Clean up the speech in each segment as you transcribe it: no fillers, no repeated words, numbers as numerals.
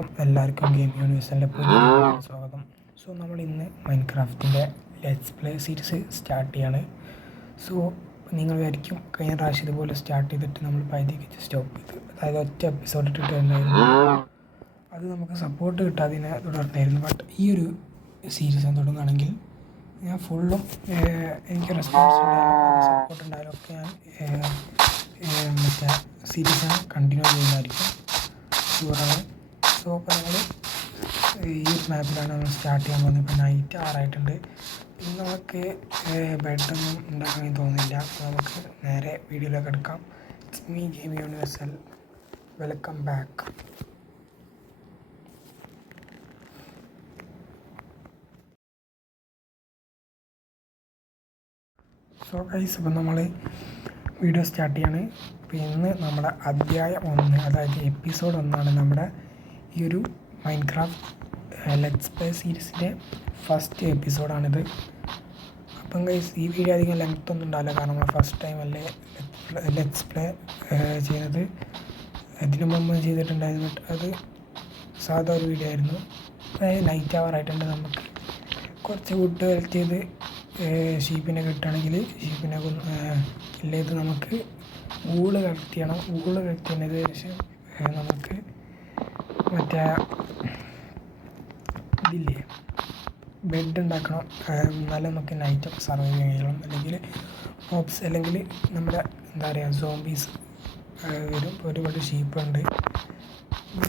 അപ്പം എല്ലാവർക്കും ഗെയിം യൂണിവേഴ്സിൻ്റെ പുതിയ സ്വാഗതം. സോ നമ്മൾ ഇന്ന് മൈൻക്രാഫ്റ്റിൻ്റെ ലെറ്റ്സ് പ്ലേ സീരീസ് സ്റ്റാർട്ട് ചെയ്യാണ്. സോ നിങ്ങൾ വിചാരിക്കും കഴിഞ്ഞ പ്രാവശ്യം ഇതുപോലെ സ്റ്റാർട്ട് ചെയ്തിട്ട് നമ്മൾ പകുതിക്ക് സ്റ്റോപ്പ് ചെയ്ത്, അതായത് ഒറ്റ എപ്പിസോഡ് ഇട്ടിട്ടുണ്ടായിരുന്നു. അത് നമുക്ക് സപ്പോർട്ട് കിട്ടാതിനെ തുടർന്നായിരുന്നു. ബട്ട് ഈ ഒരു സീരീസ് ഞാൻ തുടങ്ങുകയാണെങ്കിൽ ഞാൻ ഫുള്ളും എനിക്ക് റെസ്പോൺസ് ഉണ്ടായാലും സപ്പോർട്ട് ഉണ്ടായാലും ഒക്കെ ഞാൻ മറ്റേ സീരീസ് ഞാൻ കണ്ടിന്യൂ ചെയ്യുന്നതായിരിക്കും, ഷുവറാണ്. സോ അപ്പോൾ നമ്മൾ ഈ ഒരു മാപ്പിലാണ് നമ്മൾ സ്റ്റാർട്ട് ചെയ്യാൻ പോകുന്നത്. ഇപ്പോൾ നൈറ്റ് 6 ആയിട്ടുണ്ട്. ഇന്ന് നമുക്ക് ബെഡൊന്നും ഉണ്ടാക്കാൻ തോന്നുന്നില്ല. അപ്പോൾ നമുക്ക് നേരെ വീഡിയോയിലേക്ക് എടുക്കാം. It's me game universal, welcome back. So guys, ഇപ്പോൾ നമ്മൾ വീഡിയോ സ്റ്റാർട്ട് ചെയ്യാണ്. അപ്പോൾ ഇന്ന് നമ്മുടെ അധ്യായം 1, അതായത് എപ്പിസോഡ് 1 നമ്മുടെ ഈ ഒരു മൈൻക്രാഫ്റ്റ് ലെറ്റ്സ് പ്ലേ സീരീസിൻ്റെ ഫസ്റ്റ് എപ്പിസോഡാണിത്. അപ്പം ഗൈസ്, ഈ വീഡിയോ അധികം ലെങ്ത് ഒന്നും ഉണ്ടാവില്ല, കാരണം നമ്മൾ ഫസ്റ്റ് ടൈം അല്ലേ ലെറ്റ്സ് പ്ലേ ചെയ്യുന്നത്. ഇതിനു മുമ്പ് ചെയ്തിട്ടുണ്ടായിരുന്നു, ബട്ട് അത് സാധാ ഒരു വീഡിയോ ആയിരുന്നു. നൈറ്റ് ആവാറായിട്ടുണ്ട്. നമുക്ക് കുറച്ച് വുഡ് കളക്ട് ചെയ്ത് ഷീപ്പിനെ കിട്ടുകയാണെങ്കിൽ ഷീപ്പിനെ ഇല്ലേത് നമുക്ക് ഊള് കളക്ട് ചെയ്യണം. ഊള് കളക്ട് ചെയ്യുന്നതിന് ശേഷം നമുക്ക് മറ്റേ ഇതില്ലേ ബെഡ് ഉണ്ടാക്കണം. എന്നാലും നമുക്ക് നൈറ്റൊക്കെ സർവൈവ് ചെയ്യണം. അല്ലെങ്കിൽ മോബ്സ്, അല്ലെങ്കിൽ നമ്മുടെ എന്താ പറയുക സോംബീസ് വരും. ഒരുപാട് ഷീപ്പുണ്ട്,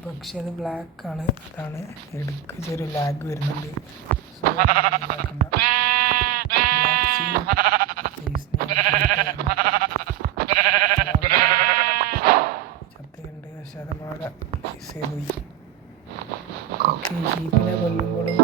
പക്ഷേ അത് ബ്ലാക്കാണ്. അതാണ് എടുക്ക് ചെറിയ ലാഗ് വരുന്നുണ്ട്. സോ ചത്തയുണ്ട്, പക്ഷെ അത് നമ്മളവിടെ പ്ലേസ് ചെയ്ത് പോയി. ഓക്കെ, ഷീപ്പിനെ കൊല്ലുമ്പോഴും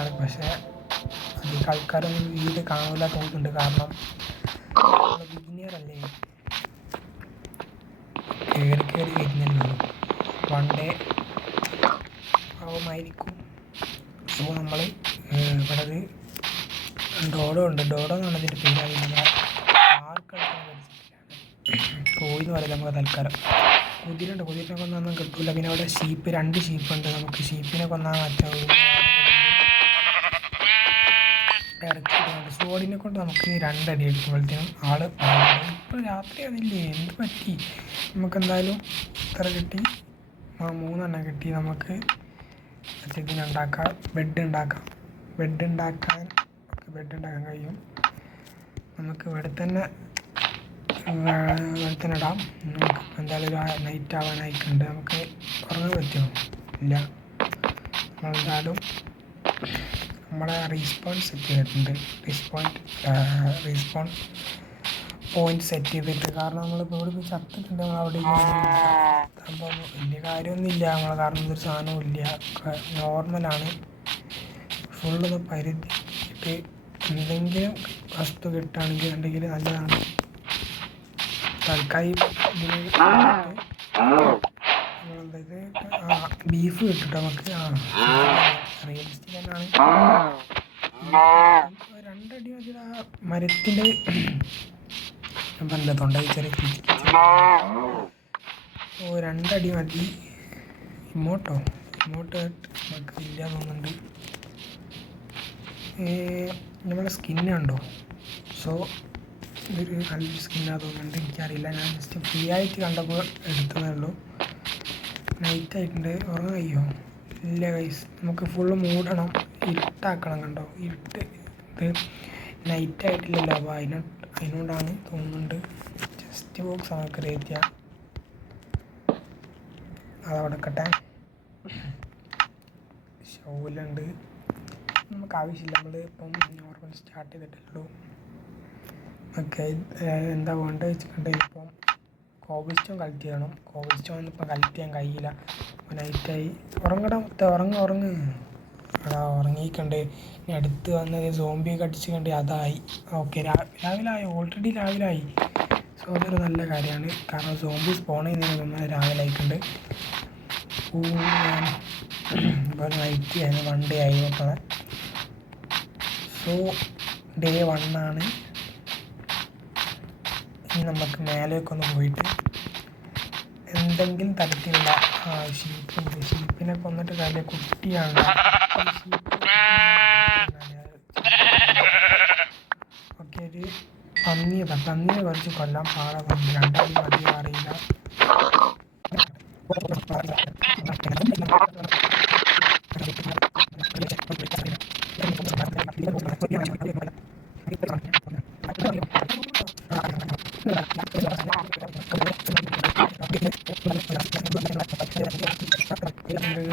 ആണ്. പക്ഷേ അധികം ആൾക്കാരൊന്നും വീഡിയോ കാണില്ല തോന്നുന്നുണ്ട്. കാരണം ബിഗിനിയർ അല്ലേ, കയറി വരുന്നല്ലോ, വൺ ഡേ ആവുമായിരിക്കും. സോ നമ്മൾ ഇവിടെ ഡോഡോ ഉണ്ട്. ഡോഡോ എന്നാണ് ഇതിൻ്റെ പേര്. അറിയില്ല ആർക്കാണ് കോഴി എന്ന് പറയുന്നത് നമുക്ക് തൽക്കാലം. കുതിരുണ്ട്, കുതിരനെ കൊന്നൊന്നും കിട്ടില്ല. പിന്നെ അവിടെ ഷീപ്പ്, 2 ഷീപ്പുണ്ട്. നമുക്ക് ഷീപ്പിനെ കൊന്നാൽ മറ്റേ ഇറക്കിയിട്ടുണ്ട്. സോഡിനെ കൊണ്ട് നമുക്ക് 2 അടി അടിക്കുമ്പോഴത്തേനും ആള് ഇപ്പോൾ രാത്രി അതില്ലേ, എന്ത് പറ്റി? നമുക്ക് എന്തായാലും ഇത്ര കിട്ടി, 3 കിട്ടി. നമുക്ക് ഇതിനുണ്ടാക്കാം, ബെഡ് ഉണ്ടാക്കാൻ കഴിയും. നമുക്ക് ഇവിടെ തന്നെ ഇടാം. നമുക്ക് എന്തായാലും ഒരു നൈറ്റ് ആവാനായിട്ടുണ്ട്. നമുക്ക് ഉറങ്ങാൻ പറ്റുമോ? ഇല്ല. നമ്മളെന്തായാലും നമ്മളെ റീസ്പോൺ സെറ്റ് ചെയ്തിട്ടുണ്ട്. റീസ്പോൺ പോയിന്റ് സെറ്റ് ചെയ്തിട്ട്. കാരണം നമ്മളിപ്പോൾ ഇവിടെ പോയി ചത്തിട്ടുണ്ട്, നമ്മൾ അവിടെ അപ്പം വലിയ കാര്യമൊന്നുമില്ല നമ്മളെ. കാരണം ഇതൊരു സാധനവും ഇല്ല, നോർമലാണ്. ഫുള്ളൊന്ന് പരിധിയിട്ട് എന്തെങ്കിലും വസ്തു കിട്ടുകയാണെങ്കിൽ ഉണ്ടെങ്കിൽ നല്ലതാണ്. തൽക്കാലം ബീഫ് കിട്ടും നമുക്ക്. റിയലിസ്റ്റിക് തന്നെയാണ്. 2 അടി മതി. ആ മരത്തിൻ്റെ പറഞ്ഞ തൊണ്ട ചെറിയ 2 അടി മതി. ഇമോട്ട് നമുക്ക് ഇല്ല തോന്നുന്നുണ്ട്. നമ്മുടെ സ്കിന്നുണ്ടോ? സോ ഇതൊരു നല്ലൊരു സ്കിന്നാണ് തോന്നുന്നുണ്ട്. എനിക്കറിയില്ല, ഞാൻ ജസ്റ്റ് ഫ്രീ ആയിട്ട് കണ്ടപ്പോൾ എടുത്തതേ ഉള്ളൂ. നൈറ്റ് ആയിട്ടുണ്ട്. ഉറങ്ങാൻ കഴിയുമോ? ഇല്ല ഗൈസ്, നമുക്ക് ഫുള്ള് മൂടണം, ഇരുട്ടാക്കണം. കണ്ടോ ഇരുട്ട്? ഇത് നൈറ്റ് ആയിട്ടില്ലല്ലോ, അപ്പോൾ അതിനോണ്ടാണ് തോന്നുന്നുണ്ട്. ജസ്റ്റ് ബോക്സ് ആണ് ക്രിയേറ്റ് ചെയ്യാം. അതവിടെ കട്ടെ. ഷോയിലുണ്ട്, നമുക്ക് ആവശ്യമില്ല. നമ്മൾ ഇപ്പം നോർമൽ സ്റ്റാർട്ട് ചെയ്തിട്ടുള്ളൂ. ഓക്കെ, എന്താ വേണ്ടത് വെച്ചിട്ടുണ്ടെങ്കിൽ ഇപ്പം കോബിൾസ്റ്റോൺ കളക്ട് ചെയ്യണം. കോബിൾസ്റ്റോൺ ഇപ്പം കളക്ട് ചെയ്യാൻ കഴിയില്ല, അപ്പോൾ നൈറ്റായി. ഉറങ്ങ് അതാ ഉറങ്ങിക്കണ്ട്. ഇനി അടുത്ത് വന്നത് സോംബി കടിച്ചുകൊണ്ട് അതായി. ഓക്കെ, രാവിലെ ഓൾറെഡി രാവിലെ ആയി. സോ അതൊരു നല്ല കാര്യമാണ്, കാരണം സോംബി സ്പോൺ ചെയ്യുന്നതിന് മുന്നേ രാവിലെ ആയിട്ടുണ്ട്. ഇപ്പോൾ നൈറ്റ് ആയിരുന്നു, 1 ഡേ ആയി നോക്കണം. സോ ഡേ 1 ആണ്. ഇനി നമുക്ക് മേലേക്ക് ഒന്ന് പോയിട്ട് എന്തെങ്കിലും തരത്തിലുള്ള ഷീപ്പിനെ കൊന്നിട്ട് കാര്യം കുട്ടിയാണ്. ഓക്കെ, ഒരു പന്നിയെ കുറച്ച് കൊല്ലാൻ പാടെ കൊണ്ട് 2 അടി മതി, അറിയില്ല.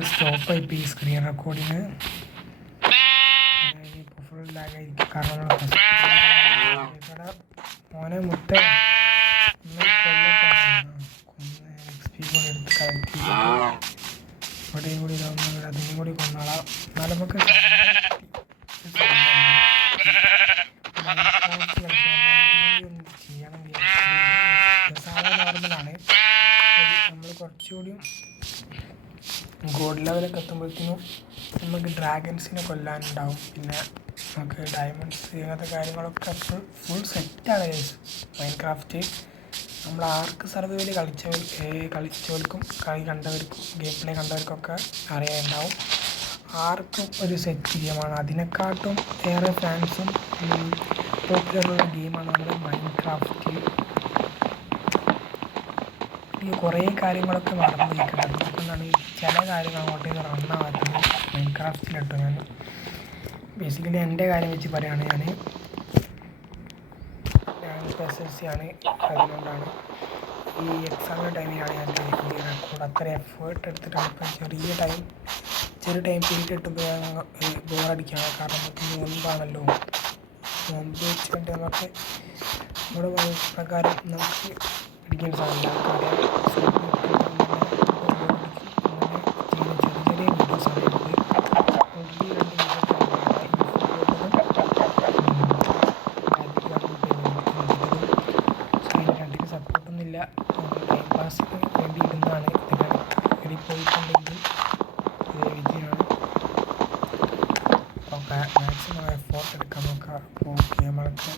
സ്റ്റോപ്പായി ഈ സ്ക്രീൻ റെക്കോർഡിങ്. ഇപ്പോൾ ഫുൾ ലാഗായിരിക്കും, കാരണം ഇവിടെ മോനെ മുട്ട XP കൂടി എടുത്ത് കളക്ട് ചെയ്തിട്ട് ഇവിടെയും കൂടി ഇതൊന്നും അതിനും കൂടി കൊന്നോളാം. എന്നാലും നമുക്ക് ചെയ്യണമെങ്കിൽ സാധാരണ നോർമലാണ്. നമ്മൾ കുറച്ചുകൂടിയും ഗോൾഡ് ലെവലൊക്കെ എത്തുമ്പോഴത്തേനും നമുക്ക് ഡ്രാഗൺസിനെ കൊല്ലാനുണ്ടാവും. പിന്നെ നമുക്ക് ഡയമണ്ട്സ് അങ്ങനത്തെ കാര്യങ്ങളൊക്കെ ഫുൾ സെറ്റാണ് മൈൻക്രാഫ്റ്റ്. നമ്മൾ ആർക്ക് സർവൈവൽ കളിച്ചവർക്കും കളി കണ്ടവർക്കും ഗെയിം പ്ലേ കണ്ടവർക്കൊക്കെ അറിയാനുണ്ടാവും. ആർക്കും ഒരു സെറ്റ് ഗെയിമാണ്. അതിനെക്കാട്ടും ഏറെ ഫാൻസും പോപ്പുലറുള്ള ഗെയിമാണ് നമ്മുടെ മൈൻക്രാഫ്റ്റ്. ഈ കുറേ കാര്യങ്ങളൊക്കെ മറന്നു പോയിട്ടുണ്ട്. അതുകൊണ്ടാണ് ചില കാര്യങ്ങൾ അങ്ങോട്ടേക്ക് റണ്ണാവാത്തത് മൈൻക്രാഫ്റ്റിലിട്ടോ. ഞാൻ ബേസിക്കലി എൻ്റെ കാര്യം വെച്ച് പറയുകയാണ്, ഞാനിപ്പോൾ SSC ആണ്. അതുകൊണ്ടാണ് ഈ എക്സാമിൻ്റെ ടൈമിലാണ് ഞാൻ ഈ റെക്കോർഡ് അത്ര എഫേർട്ട് എടുത്തിട്ടാണ്. ഇപ്പം ചെറിയ ടൈം പീരീഡ് കിട്ടുമ്പോൾ ബോറടിക്കുകയാണ്. കാരണം നമുക്ക് നോമ്പാണല്ലോ. നോമ്പ് വെച്ചിട്ട് നമുക്ക് നമ്മുടെ പ്രകാരം നമുക്ക് പിടിക്കേണ്ട സാധനം ചെറിയ വീഡിയോസാണ്. ഓൾറെഡി 2 വീഡിയോസ് മാക്സിമം എഫോർട്ട് എടുക്കാൻ നോക്കുക. അപ്പോൾ നമ്മളൊക്കെ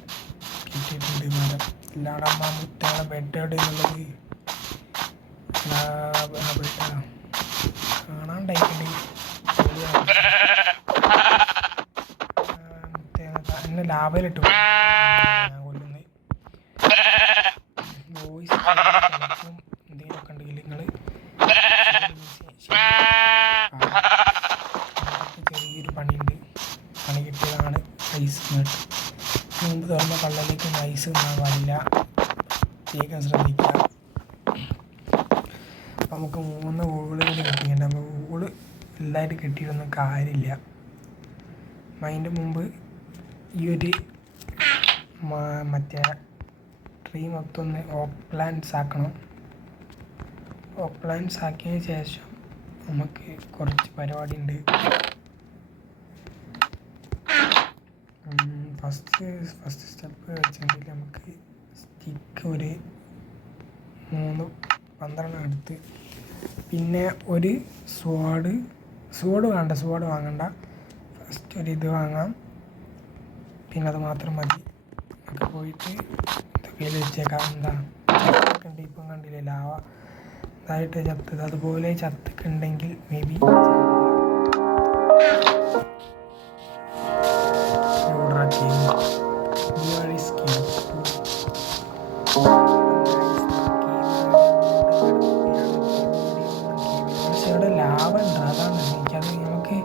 കിട്ടിയിട്ടുണ്ട് മരം. ഇല്ലാണ്ട് അമ്മ മുത്തേടെ ബെഡ് എവിടെ എന്നുള്ളത് കാണാണ്ടായിട്ടുണ്ട്. എന്നെ ലാഭയിലിട്ടു ഞാൻ കൊല്ലുന്നത്. വോയിസ് എന്തെങ്കിലുമൊക്കെ ഉണ്ടെങ്കിൽ നിങ്ങൾ ചെറിയൊരു പണിയുണ്ട്. പണി കിട്ടിയതാണ് ഐസ് നട്ട്. മുമ്പ് തുറന്ന കള്ളലേക്ക് ഐസ് തിന്നാൻ പാടില്ല, പ്രത്യേകം ശ്രദ്ധിക്കുക. അപ്പം നമുക്ക് 3 ഊളുകൾ കിട്ടിയിട്ടുണ്ട്. അപ്പോൾ ഊള് എല്ലായിട്ട് കിട്ടിയിട്ടൊന്നും കാര്യമില്ല. അതിൻ്റെ മുമ്പ് ഈ ഒരു മറ്റേ ട്രീ മൊത്തം ഒന്ന് ഓപ്ലാൻസ് ആക്കണം. ഓപ്ലാൻസ് ആക്കിയതിന് ശേഷം നമുക്ക് കുറച്ച് പരിപാടി ഉണ്ട്. ഫസ്റ്റ് സ്റ്റെപ്പ് വെച്ചിട്ടുണ്ടെങ്കിൽ നമുക്ക് സ്റ്റിക്ക് ഒരു 12 എടുത്ത്, പിന്നെ ഒരു സ്വാഡ് വാങ്ങണ്ട. ഫസ്റ്റ് ഒരു ഇത് വാങ്ങാം, പിന്നെ അത് മാത്രം മതി. നമുക്ക് പോയിട്ട് ഇതൊക്കെ വെച്ചേക്കാം. എന്താ കണ്ടി ഇപ്പം കണ്ടില്ലേ ലാവ ഇതായിട്ട് ചത്തത്. അതുപോലെ ചത്തൊക്കെ ഉണ്ടെങ്കിൽ മേ ബി പക്ഷെ അവിടെ ലാഭ ഉണ്ട്. അതാണ് എനിക്കത് നമുക്ക്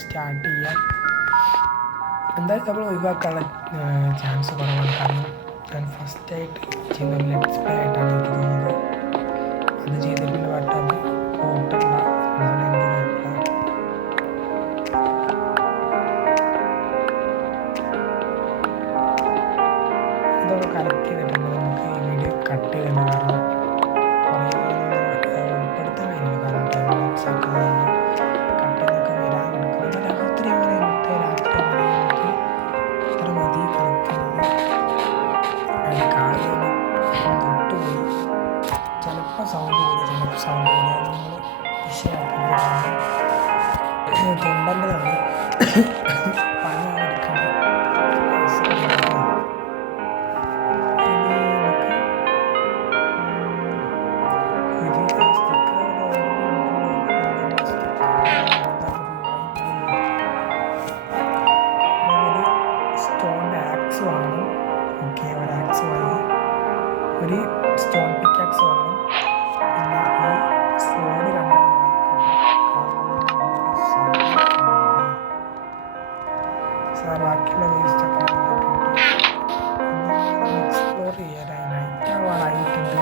സ്റ്റാർട്ട് ചെയ്യാം. എന്തായാലും നമ്മൾ ഒഴിവാക്കാനുള്ള ചാൻസ് കുറവാണ്. കാരണം ഞാൻ ഫസ്റ്റായിട്ട് ചെയ്യുന്ന ലെറ്റ്സ് പ്ലേ ആയിട്ടാണ് എനിക്ക് തോന്നുന്നത്. അത് ചെയ്തിട്ടുള്ള വട്ടം അത് പോട്ടല്ല എന്നാണ് എൻ്റെ ഒരു അഭിപ്രായം. ഇതൊക്കെ കറക്റ്റ് ചെയ്തിട്ടുണ്ട്. നമുക്ക് ഈ വീഡിയോ കട്ട് ചെയ്തിട്ടുണ്ട്. കാരണം കുറേ ഉൾപ്പെടുത്താൻ കഴിഞ്ഞില്ല. കാരണം ടൈം ലാപ്സ് ആക്കുന്നതാണ്. ചിലപ്പോൾ സൗണ്ട് കൂടി നമ്മൾ വിഷയമാക്കുന്നത് തൊണ്ടൻ്റെതാണ് പണിയാണ് എടുക്കുന്നത്. സ്റ്റോണിൻ്റെ ആക്സ് വാങ്ങും. ഓക്കെ, ഒരു ആക്സ് വാങ്ങി, ഒരു സ്റ്റോൺ പിക്കാക്സ് വാങ്ങും, പിന്നെ ഒരു സ്വാഡ് 2 സാർ ബാക്കിയുള്ള വേസ്റ്റൊക്കെ എക്സ്പ്ലോർ ചെയ്യാനായി നൈറ്റ് ആവാറായിട്ടുണ്ട്.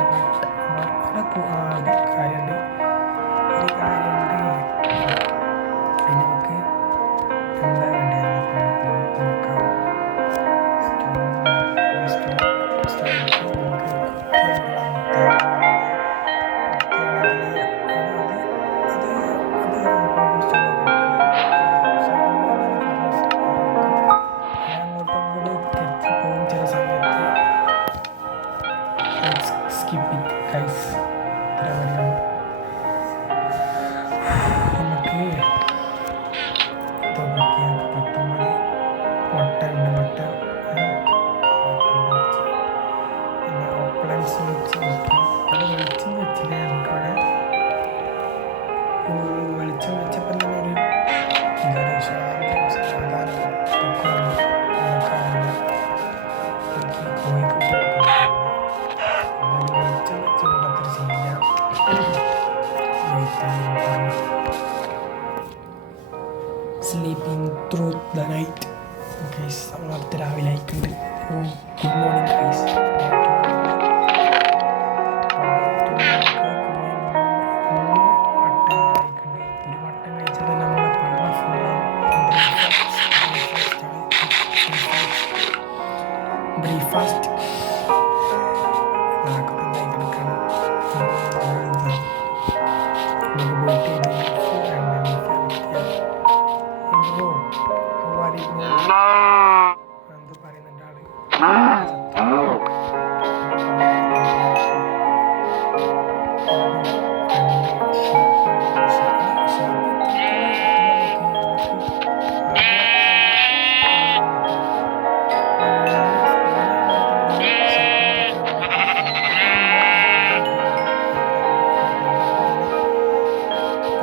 ബട്ട് ഒരു കാര്യമുണ്ട് അതിന് നമുക്ക് എന്താ വേണ്ടത് നോക്കാം. Skip it guys. ഇത്ര മതിയാണ്. നമുക്ക് 19 മുട്ട ഉണ്ട്. പിന്നെ ഓപ്ലൻസ് വെച്ച് നോക്കി. അത് വെളിച്ചം വെച്ചില്ല. നമുക്കവിടെ വെളിച്ചം വെച്ചപ്പം തന്നെ ഒരു എന്താ പറയുക സാധാരണ നോക്കാറില്ല. എനിക്ക് കോഴിക്കുട്ടി വെളിച്ചം വെച്ചുകൊണ്ട് അത്ര നൈറ്റ് ഗൈസ്. നമ്മൾ അടുത്ത രാവിലെ ആയിട്ടുണ്ട്. Good morning guys. ബ്രേക്ക്ഫാസ്റ്റ് എന്ത് പറയുന്നുണ്ട്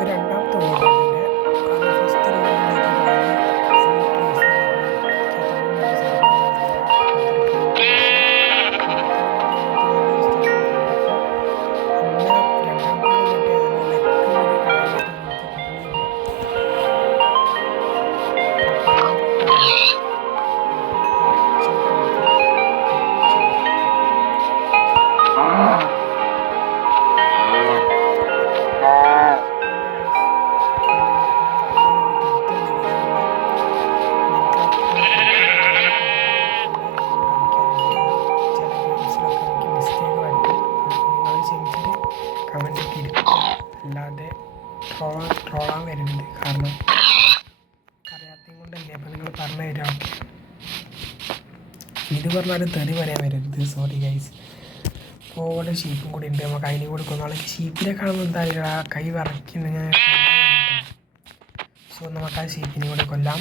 രണ്ടാമത്തെ കമൻറ്റൊക്കെ ഇരിക്കും. അല്ലാതെ ട്രോളാൻ വരുന്നുണ്ട്. കാരണം അറിയാത്തതും കൊണ്ടല്ലേ. അപ്പോൾ നിങ്ങൾ പറഞ്ഞു തരാം. ഓക്കെ, ഇത് പറഞ്ഞാലും തെറി പറയാൻ വരരുത്. Sorry guys. അപ്പോൾ ഇവിടെ ഷീപ്പും കൂടി ഉണ്ട്. നമുക്ക് അതിന് കൊടുക്കുന്ന ആൾക്ക് ഷീപ്പിനെ കാണുമ്പോൾ എന്താ പറയുക, കൈ വിറയ്ക്കുന്ന ഞാൻ. സോ നമുക്ക് ആ ഷീപ്പിനെ കൂടെ കൊല്ലാം.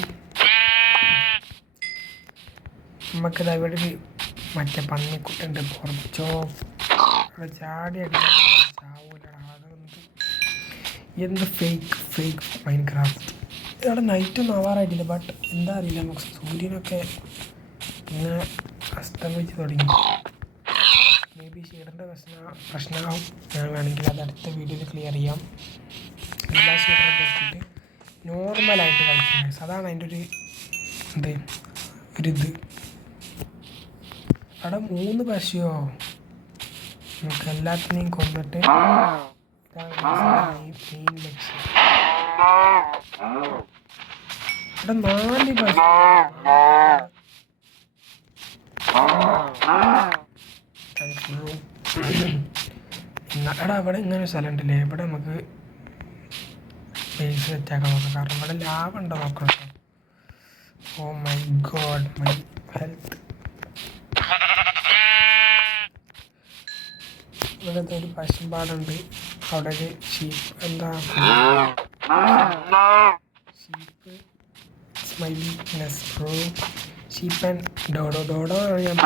നമുക്കിത് അവിടെ ഒരു മറ്റേ പന്നിക്കുട്ടുണ്ട്. കുറച്ചോ ചാടി എന്ത് ഫേക്ക് മൈൻക്രാഫ്റ്റ്. ഇവിടെ നൈറ്റൊന്നും ആവാറായിട്ടില്ല. ബട്ട് എന്താ അറിയില്ല, നമുക്ക് സൂര്യനൊക്കെ ഇങ്ങനെ അസ്തമിച്ച് തുടങ്ങി. മേ ബി ഷീഡറിൻ്റെ പ്രശ്നമാവും. ഞാൻ വേണമെങ്കിൽ അത് അടുത്ത വീഡിയോയിൽ ക്ലിയർ ചെയ്യാം. എല്ലാ ഷീഡറും വെച്ചിട്ട് നോർമലായിട്ട് കളിക്കുന്നത്. അതാണ് അതിൻ്റെ ഒരു ഒരിത്. അവിടെ 3 പശുവോ നമുക്ക് എല്ലാത്തിനെയും കൊന്നിട്ട് മെയിൻ ലക്ഷ്യം. ഇവിടെ 4 പശു. എടാ ഇവിടെ ഇങ്ങനെ ഒരു സ്ഥലം ഉണ്ടല്ലേ. ഇവിടെ നമുക്ക് ബേസ് സെറ്റാക്കാൻ നോക്കാം. കാരണം ഇവിടെ ലാഭം ഉണ്ടോ നോക്കണം. Oh my god, my health. ഇവിടുത്തെ ഒരു പശുമ്പാടുണ്ട്. അവിടെ ഒരു ഷീപ്പ്. എന്താ sheep smiliness bro. Sheep and dodo ആണ് ഞാൻ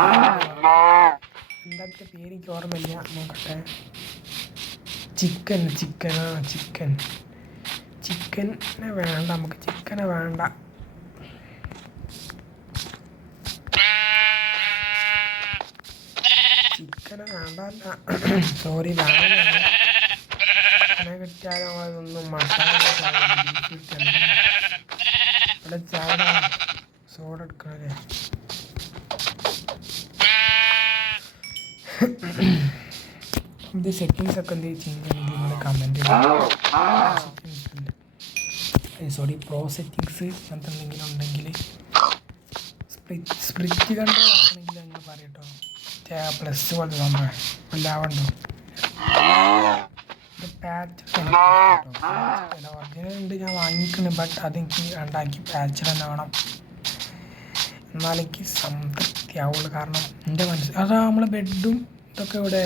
എന്താ പേര് എനിക്ക് ഓർമ്മയില്ല. നോക്കട്ടെ. ചിക്കനെ വേണ്ട. നമുക്ക് ചിക്കനെ വേണ്ട. ചിക്കനെ വേണ്ടല്ല. സോറി, ചിക്കനെ കിട്ടിയാലും അതൊന്നും മസാല ഇവിടെ ചാട സോഡ എടുക്കണല്ലേ. ഇത് സെറ്റിങ്സ് ഒക്കെ എന്ത് ചെയ്യുന്നത് നിങ്ങൾ കമൻറ്റ് സോറി പ്രോ സെറ്റിങ്സ് അങ്ങനത്തെ എന്തെങ്കിലും ഉണ്ടെങ്കിൽ സ്പ്രിറ്റ് കണ്ടാണെങ്കിൽ നിങ്ങൾ പറയട്ടോ. പ്ലസ് പോലെ സംഭവം ലാവുണ്ടോ. ഇത് പാച്ച് ഒറിജിനൽ ഉണ്ട്, ഞാൻ വാങ്ങിക്കുന്നു. ബട്ട് അതെനിക്ക് ഉണ്ടാക്കി പാച്ച് തന്നെ വേണം. എന്നാലെനിക്ക് സംതൃപ്തിയാവുള്ളൂ. കാരണം എൻ്റെ മനസ്സിൽ അതാ നമ്മളെ ബെഡും ഇതൊക്കെ ഇവിടെ.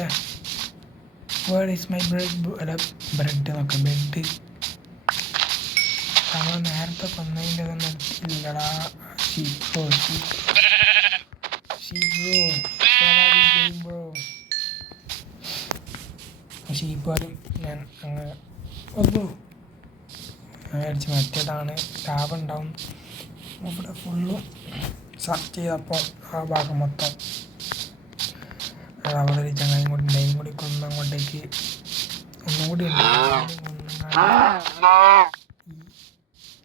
Word is my bread. അല്ല ബ്രെഡ് നോക്കാം. ബെഡ് നമ്മൾ നേരത്തെ കൊന്നതിൻ്റെ ഒന്നും എടുത്തില്ലടാ. ഷീപ്പ് ഷീപ്പാലും ഞാൻ അങ്ങ് ഒന്നു മേടിച്ച് മറ്റേതാണ് ലാഭം ഉണ്ടാവും. ഇവിടെ ഫുള്ളും സെർച്ച് ചെയ്തപ്പോൾ ആ ഭാഗം മൊത്തം അവിടെ ഒരു ചങ്ങായും കൂടി ലൈൻ കൂടി കൊന്ന് അങ്ങോട്ടേക്ക് ഒന്നുകൂടി ഉണ്ട്.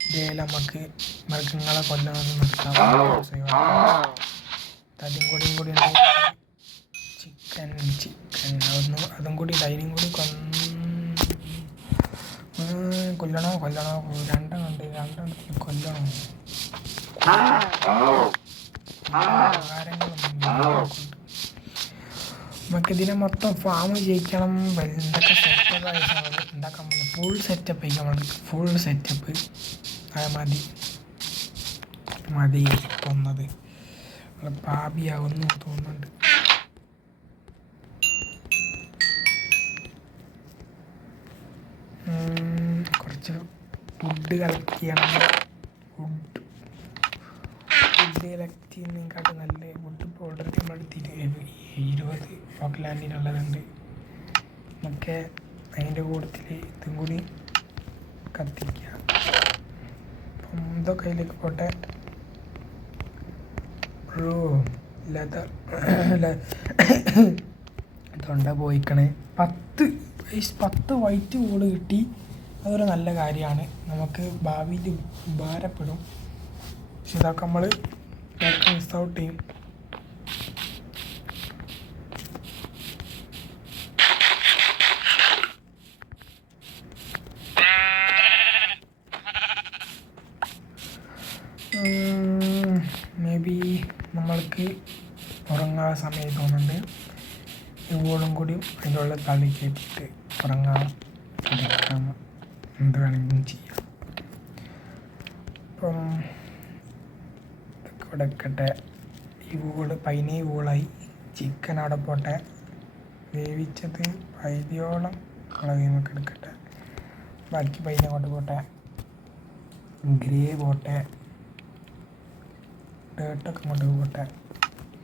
ഇതേ നമുക്ക് മൃഗങ്ങളെ കൊല്ലണമെന്ന് നിർത്താം. അതും കൂടി ചിക്കൻ അതും കൂടി ഡൈനിങ് കൂടി കൊല്ലണോ രണ്ടെണ്ണത്തിൽ കൊല്ലണോ? നമുക്കിതിനെ മൊത്തം ഫാം ചെയ്യിക്കണം. എന്തൊക്കെ സെറ്റപ്പ് ഉണ്ടാക്കാൻ ഫുൾ സെറ്റപ്പ് ചെയ്യിക്കാൻ ഫുൾ സെറ്റപ്പ്. അത് മതി കൊന്നത് പാപിയാവുന്നു തോന്നുന്നുണ്ട്. കുറച്ച് വുഡ് കളക്ട് ചെയ്യണം. വുഡ് കളക്ട് ചെയ്യുന്നതിനെക്കാട്ടും നല്ല വുഡ് ഇപ്പോൾ ഓൾറെഡി നമ്മൾ 20 ഓക്ലാൻഡിനുള്ളതുണ്ട്. നമുക്ക് അതിൻ്റെ കൂട്ടത്തിൽ ഇതും കൂടി കത്തിക്കുക. അപ്പം ഇതൊക്കെ അതിലേക്ക് പോട്ടെ. തൊണ്ട പോയിക്കണേ. 10 വൈറ്റ് വൂള് കിട്ടി. അതൊരു നല്ല കാര്യമാണ്, നമുക്ക് ഭാവിയിൽ ഉപകാരപ്പെടും. പക്ഷെ ഇതൊക്കെ നമ്മൾ മിസ് ഔട്ട് ചെയ്യും. മേ ബി നമ്മൾക്ക് ഉറങ്ങാൻ സമയം തോന്നുന്നുണ്ട്. ഇവളും കൂടി അതിൻ്റെ ഉള്ള തള്ളി കയറ്റിയിട്ട് ഉറങ്ങാൻ കിടക്കാം. എന്ത് വേണമെങ്കിലും ചെയ്യാം. അപ്പം ഇതൊക്കെ ഇവിടെ വെക്കട്ടെ. ഈ പൈന വൂളായി. ചിക്കൻ അവിടെ പോട്ടെ. വേവിച്ചത് പൈതിയോളം കളവിമൊക്കെ എടുക്കട്ടെ. ബാക്കി പൈന കൊണ്ട് പോട്ടെ. ഗ്രേ പോട്ടെ. ഡേട്ടൊക്കെ കൊണ്ട് പോട്ടെ.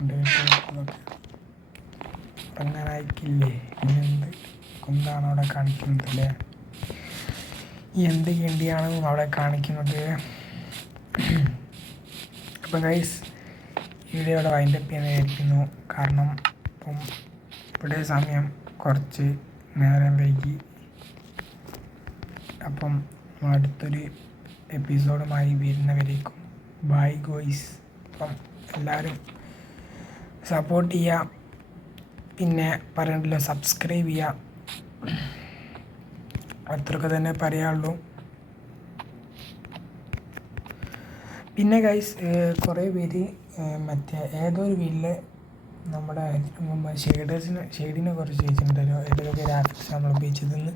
ഡേട്ടൊക്കെ അങ്ങനായിക്കില്ലേ? ഇനി എന്താണ് അവിടെ കാണിക്കുന്നത് അല്ലേ? എന്ത് കിണ്ടിയാണ് അവിടെ കാണിക്കുന്നത്? അപ്പം ഗൈസ്, വീഡിയോ ഇവിടെ വൈൻഡപ്പ് ചെയ്യാനായിരിക്കുന്നു. കാരണം ഇപ്പം ഇവിടെ സമയം കുറച്ച് നേരം വൈകി. അപ്പം അടുത്തൊരു എപ്പിസോഡുമായി വരുന്നവരേക്കും ബൈ ഗോയ്സ്. അപ്പം എല്ലാവരും സപ്പോർട്ട് ചെയ്യുക. പിന്നെ പറയണ്ടല്ലോ, സബ്സ്ക്രൈബ് ചെയ്യുക. അത്രയൊക്കെ തന്നെ പറയാനുള്ളൂ. പിന്നെ ഗൈസ്, കുറേ പേര് മറ്റേ ഏതോ ഒരു വീട്ടിൽ നമ്മുടെ ഷെയ്ഡിനെ കുറിച്ച് ചോദിച്ചിട്ടുണ്ടല്ലോ, ഏതൊക്കെ ഗ്രാഫിക്സ് നമ്മൾ ഉപയോഗിച്ചതെന്ന്.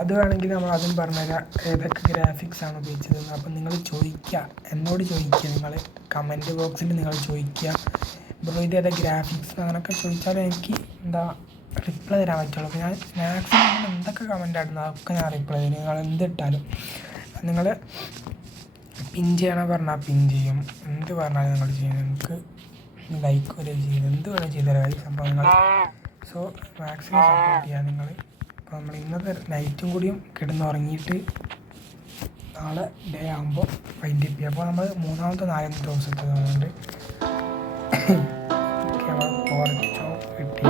അത് വേണമെങ്കിൽ നമ്മൾ അതും പറഞ്ഞുതരാം, ഏതൊക്കെ ഗ്രാഫിക്സ് ആണ് ഉപയോഗിച്ചതെന്ന്. അപ്പം നിങ്ങൾ ചോദിക്കുക, എന്നോട് ചോദിക്കുക. നിങ്ങൾ കമൻറ്റ് ബോക്സിൽ നിങ്ങൾ ചോദിക്കുക, ബ്രോ ഇത് ഏതാ ഗ്രാഫിക്സ് അങ്ങനെയൊക്കെ ചോദിച്ചാൽ എനിക്ക് റിപ്ലൈ തരാൻ പറ്റുള്ളൂ. അപ്പോൾ ഞാൻ മാക്സിമം എന്തൊക്കെ കമൻ്റ് ആയിരുന്നു അതൊക്കെ ഞാൻ റിപ്ലൈ തരും. നിങ്ങൾ എന്തിട്ടാലും നിങ്ങൾ പിൻ ചെയ്യണം പറഞ്ഞാൽ പിൻ ചെയ്യും. എന്ത് പറഞ്ഞാലും നിങ്ങൾ ചെയ്യും. നിങ്ങൾക്ക് ലൈക്ക് വരെ ചെയ്യും. എന്ത് വേണം ചെയ്താൽ സംഭവം നിങ്ങൾ. സോ മാക്സിമം സപ്പോർട്ട് ചെയ്യുക നിങ്ങൾ. അപ്പോൾ നമ്മൾ ഇന്നത്തെ നൈറ്റും കൂടിയും കിടന്നുറങ്ങിയിട്ട് നാളെ ഡേ ആകുമ്പോൾ വൈൻഡപ്പ് ചെയ്യുക. അപ്പോൾ നമ്മൾ മൂന്നാമത്തെ 4 ദിവസത്തെ തോന്നുന്നുണ്ട്. കുറച്ചോ കിട്ടി.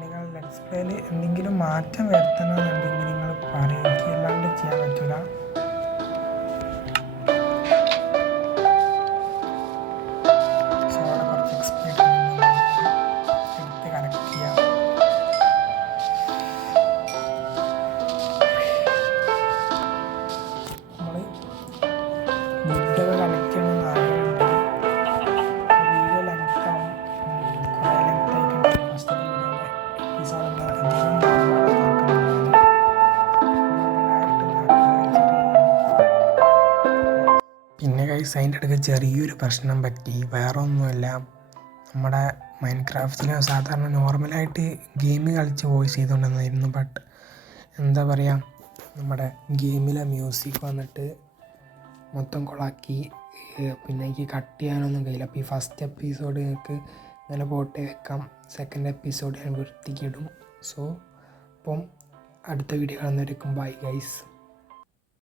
നിങ്ങൾ ലെറ്റ്സ് പ്ലേയിൽ എന്തെങ്കിലും മാറ്റം വരുത്തണമെന്നുണ്ടെങ്കിൽ നിങ്ങൾ പറയുക. എനിക്ക് അല്ലാണ്ട് ചെയ്യാൻ പറ്റില്ല. പിന്നെ ഗൈസ്, അതിൻ്റെ ഇടയ്ക്ക് ചെറിയൊരു പ്രശ്നം പറ്റി. വേറെ ഒന്നുമില്ല, നമ്മുടെ മൈൻക്രാഫ്റ്റിൽ സാധാരണ നോർമലായിട്ട് ഗെയിം കളിച്ച് വോയിസ് ചെയ്തുകൊണ്ടിരുന്നായിരുന്നു. ബട്ട് എന്താ പറയുക, നമ്മുടെ ഗെയിമിലെ മ്യൂസിക് വന്നിട്ട് മൊത്തം കൊളാക്കി. പിന്നെ എനിക്ക് കട്ട് ചെയ്യാനൊന്നും കഴിയില്ല. അപ്പോൾ ഈ ഫസ്റ്റ് എപ്പിസോഡ് നിങ്ങൾക്ക് ഇങ്ങനെ പോട്ടെ വെക്കാം. സെക്കൻഡ് എപ്പിസോഡ് ഞാൻ വൃത്തിക്കിടും. സോ അപ്പം അടുത്ത വീഡിയോ കാണുന്നവരേക്കും ബൈ ഗൈസ്.